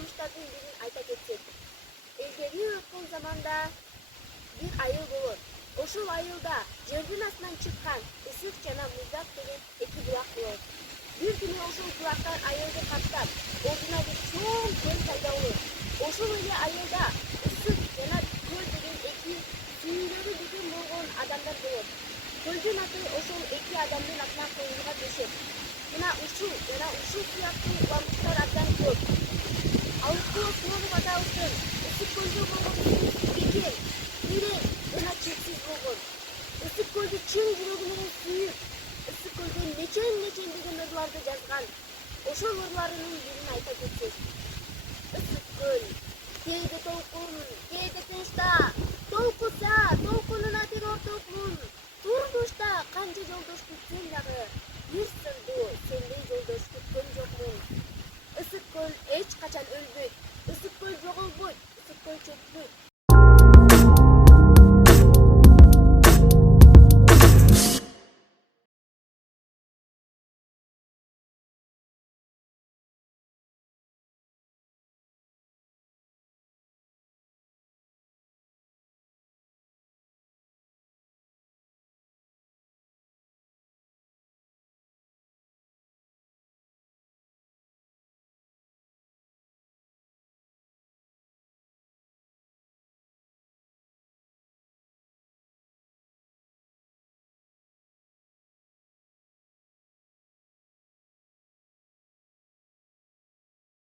кылмыштардын бирин айта кетсек, илгери өткөн заманда бир айыл болот. Ошол айылда жердин астынан чыккан ысык жана муздак деген эки булак болот. Бир күнү ошол булактар айылды каптап, ордуна бир чоң көл пайда болот. Ошол эле айылда ысык жана көл деген эки сүйүүлөрү бүтүн болгон адамдар болот. Көлдүн аты ошол эки адамдын атына коюлган дешет. Мына ушул жана ушул сыяктуу уламыштар абдан көп. Алыккул Осмонов атабыздын ысык көлдө болгон бекем, терең жана чексиз болгон. Ысык көлдү чын жүрөгү менен сүйүп, ысык көлдөн нечен ырларды жазган. Ошол ырларынын бирин айта кетсек. Ысык көл, кээде толкун, кээде тынчта, толкуса, толкунуна бир ортокмун. Турмушта канча жолдош күтсөм дагы, бир сырдуу сендей жолдош күткөн жокмун. Ысык көл эч качан өлбөйт, ысык көл жоголбойт, ысык көл чөкпөйт.